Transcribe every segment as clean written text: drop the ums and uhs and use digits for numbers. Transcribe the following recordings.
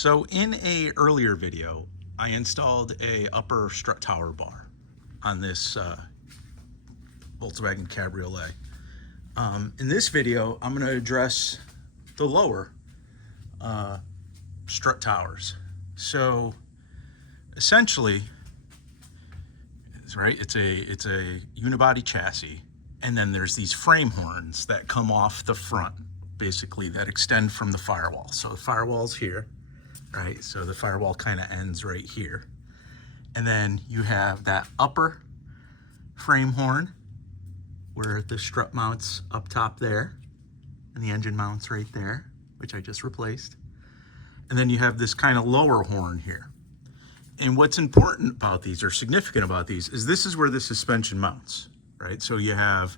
So in a earlier video, I installed a upper strut tower bar on this Volkswagen Cabriolet. In this video, I'm going to address the lower strut towers. So essentially, it's a unibody chassis, and then there's these frame horns that come off the front, basically, that extend from the firewall. So the firewall's here, right? So the firewall kind of ends right here. And then you have that upper frame horn where the strut mounts up top there, and the engine mounts right there, which I just replaced. And then you have this kind of lower horn here. And what's important about these, or significant about these, is this is where the suspension mounts, right? So you have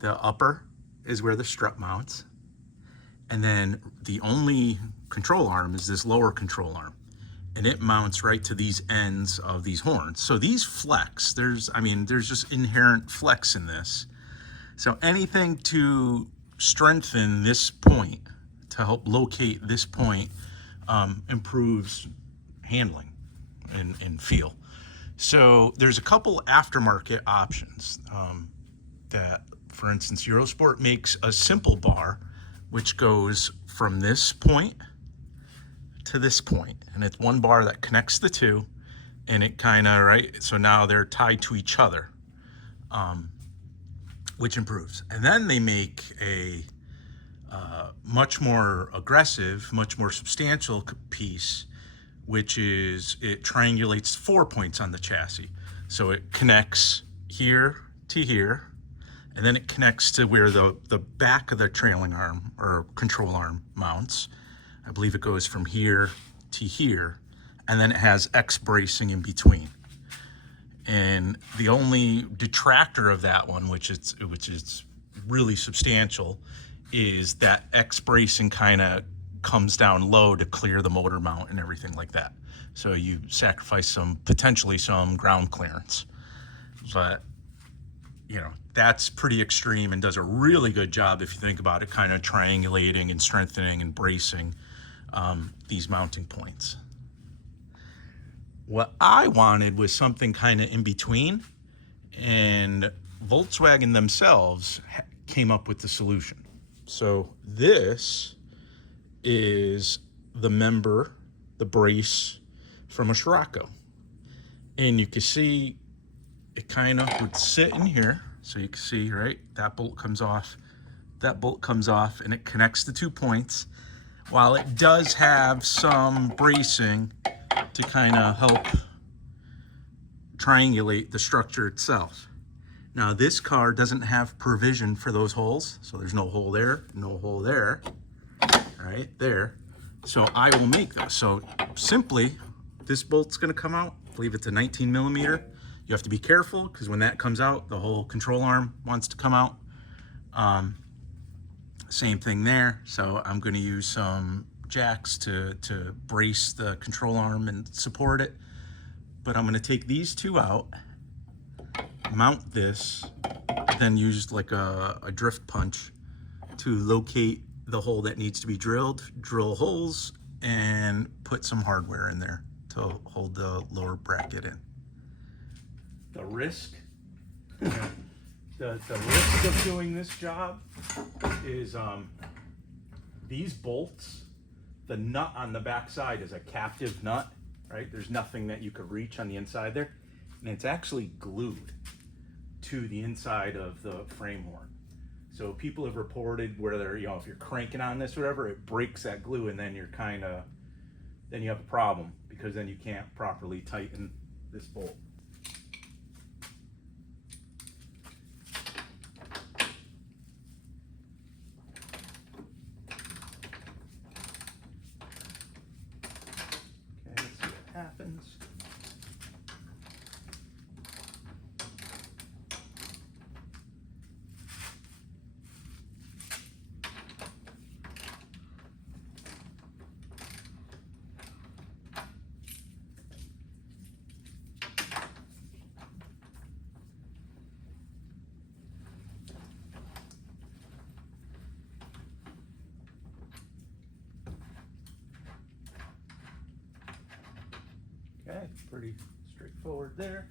the upper is where the strut mounts, and then the only control arm is this lower control arm, and it mounts right to these ends of these horns. So these flex, there's just inherent flex in this. So anything to strengthen this point, to help locate this point, improves handling and feel. So there's a couple aftermarket options that, for instance, Eurosport makes a simple bar which goes from this point to this point, and it's one bar that connects the two, and it kind of, right, so now they're tied to each other, which improves. And then they make a much more aggressive, much more substantial piece, which is, it triangulates 4 points on the chassis. So it connects here to here, and then it connects to where the back of the trailing arm or control arm mounts. I believe it goes from here to here, and then it has X bracing in between. And the only detractor of that one, which is really substantial, is that X bracing kind of comes down low to clear the motor mount and everything like that. So you sacrifice potentially some ground clearance. But, you know, that's pretty extreme and does a really good job, if you think about it, kind of triangulating and strengthening and bracing these mounting points. What I wanted was something kind of in between, and Volkswagen themselves came up with the solution. So this is the member, the brace from a Scirocco. And you can see it kind of would sit in here. So you can see, right, that bolt comes off, that bolt comes off, and it connects the 2 points. While it does have some bracing to kind of help triangulate the structure itself. Now this car doesn't have provision for those holes, so there's no hole there, no hole there, right there. So I will make those. So simply, this bolt's gonna come out. I believe it's a 19 millimeter. You have to be careful, because when that comes out, the whole control arm wants to come out. Same thing there. So I'm gonna use some jacks to brace the control arm and support it. But I'm gonna take these two out, mount this, then use like a drift punch to locate the hole that needs to be drilled, drill holes, and put some hardware in there to hold the lower bracket in. The risk, the risk of doing this job is these bolts, the nut on the back side is a captive nut, right? There's nothing that you could reach on the inside there, and it's actually glued to the inside of the frame horn. So people have reported where they're, you know, if you're cranking on this or whatever, it breaks that glue, and then then you have a problem, because then you can't properly tighten this bolt. Okay, let's see what happens. pretty straightforward there.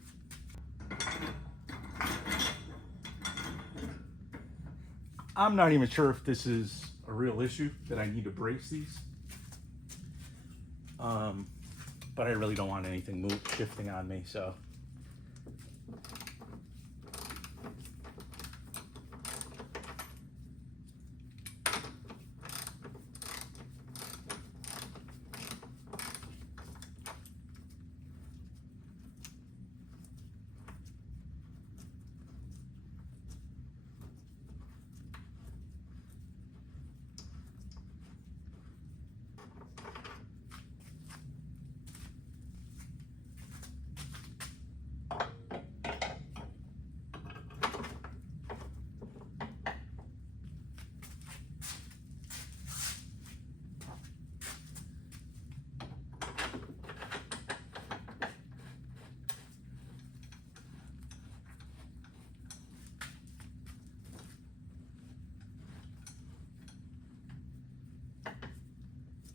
I'm not even sure if this is a real issue that I need to brace these. But I really don't want anything shifting on me, so.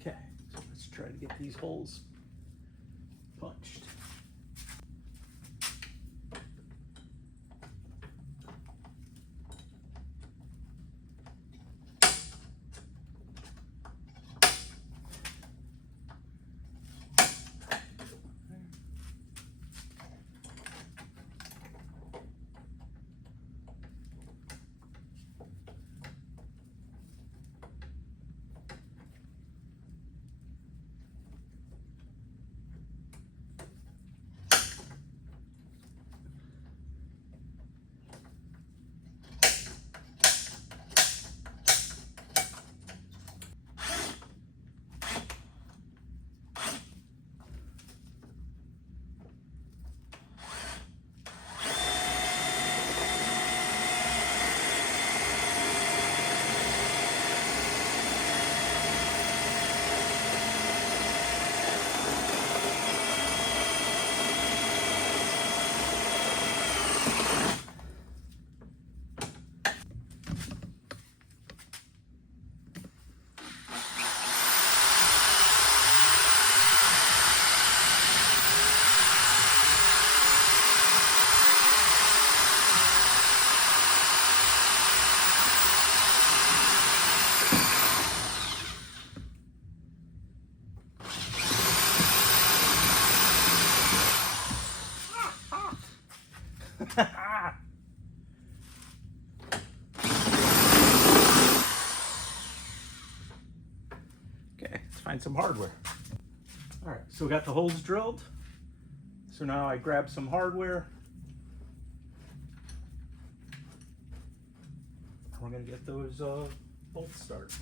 Okay, so let's try to get these holes punched. Okay, let's find some hardware. All right, so we got the holes drilled. So now I grab some hardware. We're gonna get those bolts started.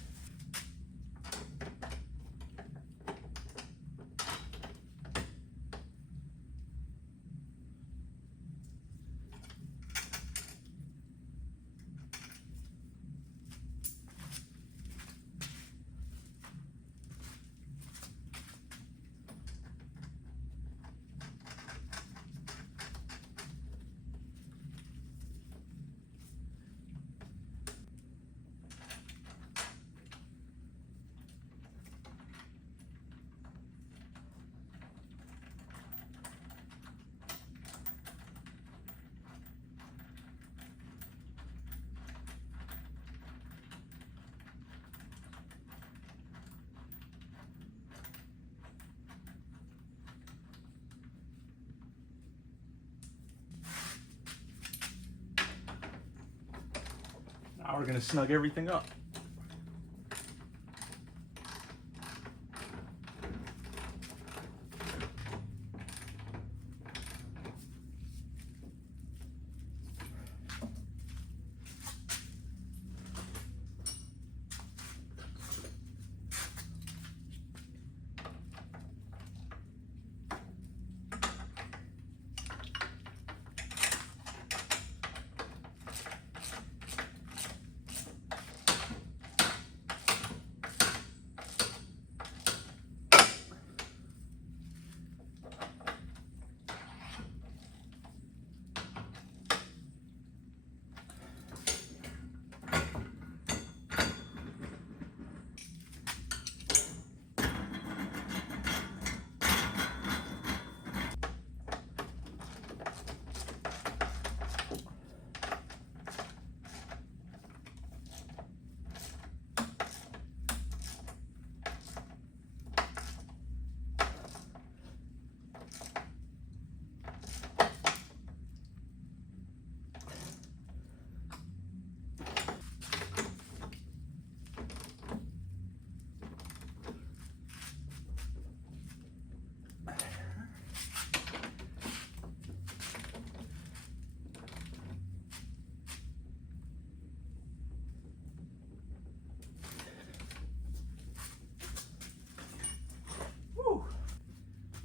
Now we're going to snug everything up.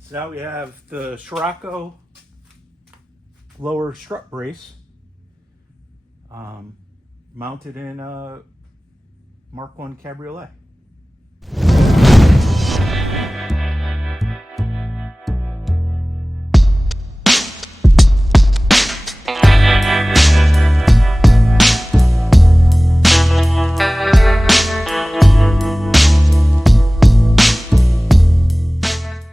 So now we have the Scirocco lower strut brace mounted in a Mark 1 Cabriolet.